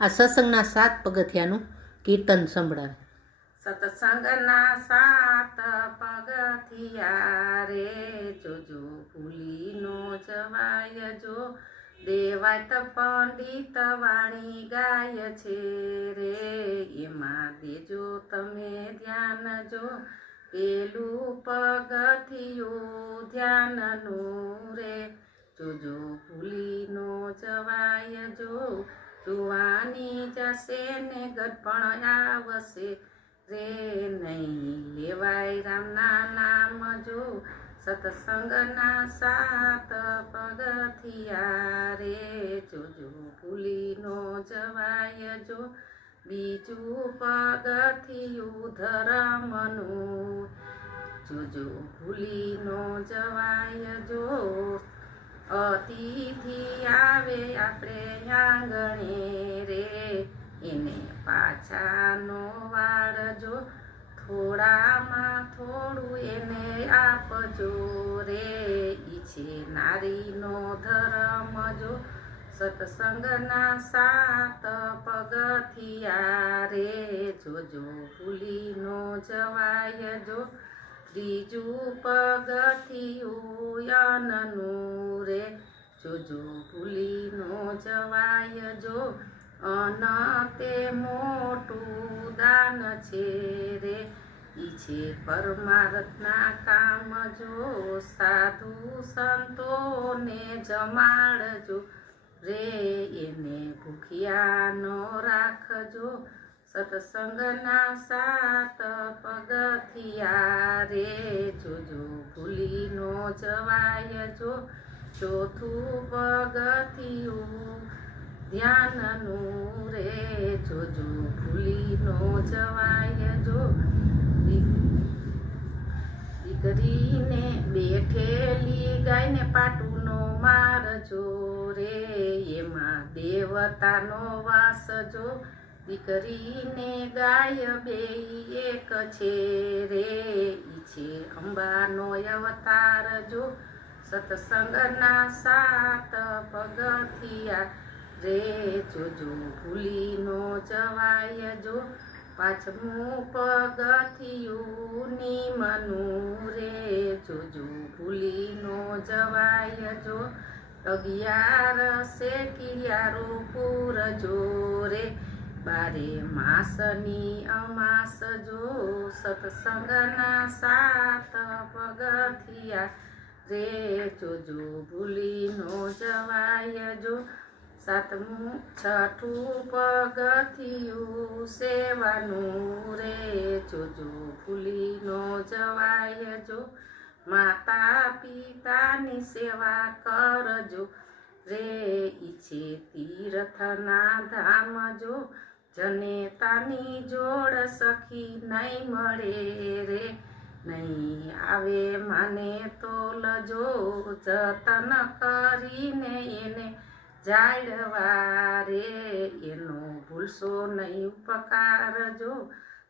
આ સત્સંગના 7 પગથિયાનું કીર્તન સંભળાવે. સત્સંગના 7 પગથિયા રે, જોજો ભૂલી નો જવાય જો. દેવાય તો પંડિત વાણી ગાય છે રે, એમાં દેજો તમે ધ્યાન જો. પેલું પગથિયું ધ્યાનનું રે, જોજો ભૂલી નો જવાય જો. જુવાની જશે ને ગઢપણ આવશે રે, નહીં લેવાય રામના નામ જો. સત્સંગના 7 પગથિયા રે, જોજો ભૂલી નો જવાય જો. બીજું પગથિયું ધર્મનું, જોજો ભૂલી નો જવાય જો. અતિથિ આવે આપણે આંગણે રે, એને પાછાનો વાળજો. થોડામાં થોડું એને આપજો રે, ઈ છે નારીનો ધર્મ જો. સત્સંગના 7 પગથિયા રે, જોજો ભૂલી નો જવાય જો. ત્રીજું પગથિયું અન્નનું રે, જોજો ભૂલી નો જવાય જો. અન્ન તે મોટું દાન છે રે, ઈ છે પરમાર્થના કામ જો. સાધુ સંતોને જમાડજો રે, એને ભૂખ્યા નો રાખજો. સત્સંગના 7 પગથિયા રે, જોજો ભૂલી નો જવાય જો. ચોથું પગથિયું ધ્યાનનું રે, જોજો ભૂલી નો જવાય જો. દીકરીને બેઠેલી ગાયને પાટુનો મારજો રે, એમાં દેવતાનો વાસ જો. દીકરીને ગાય બેય એક છે રે, ઈ છે અંબાનો અવતાર જો. સત્સંગના 7 પગથિયા રે, જોજો ભૂલી નો જવાય જો. પાંચમું પગથિયું નિમનું રે, જોજો ભૂલી નો જવાય જો. 11 કિયારો પૂરજો રે, 12 માસની અમાસ જો. સત્સંગના 7 પગથિયા રે, જોજો ભૂલી નો જવાય જો. છઠ્ઠું પગથિયું સેવાનું રે, જોજો ભૂલી નો જવાય જો. માતા પિતાની સેવા કરજો રે, ઈ છે તીર્થના ધામ જો. જનેતાની જોડ સખી નહીં મળે રે, નહીં આવે માને તોલજો. જતન કરીને એને જાળવા રે, એનો ભૂલશો નહીં ઉપકાર જો.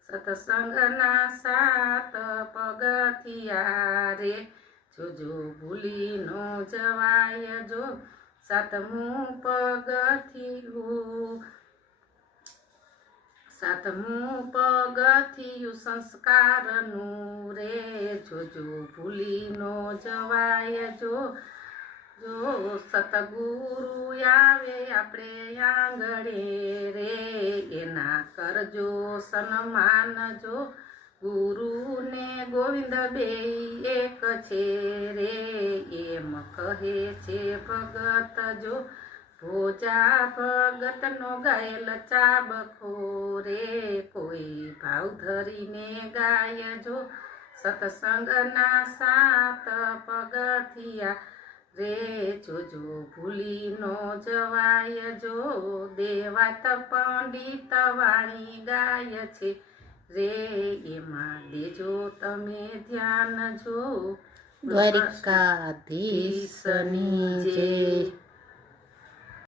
સત્સંગના 7 પગથિયા રે, જોજો ભૂલી નો જવાય જો. 7મું પગથિયું સંસ્કારનું રે, જોજો ભૂલી નો જવાય જો. જો સતગુરુ આવે આપણે આંગણે રે, એના કરજો સન્માન જો. ગુરુ ને ગોવિંદ બેય એક છે રે, એમ કહે છે ભગત જો. ભોજા ભગતનો ગાયેલ ચાબખો રે, કોઈ ભાવ ધરીને ગાય જો. સત્સંગના 7 પગથિયા રે, જોજો ભૂલી નો જવાય જો. દેવાત પંડિત વાણી ગાય છે રે, એમાં દેજો તમે ધ્યાન જો. દ્વારિકાધીશની જય.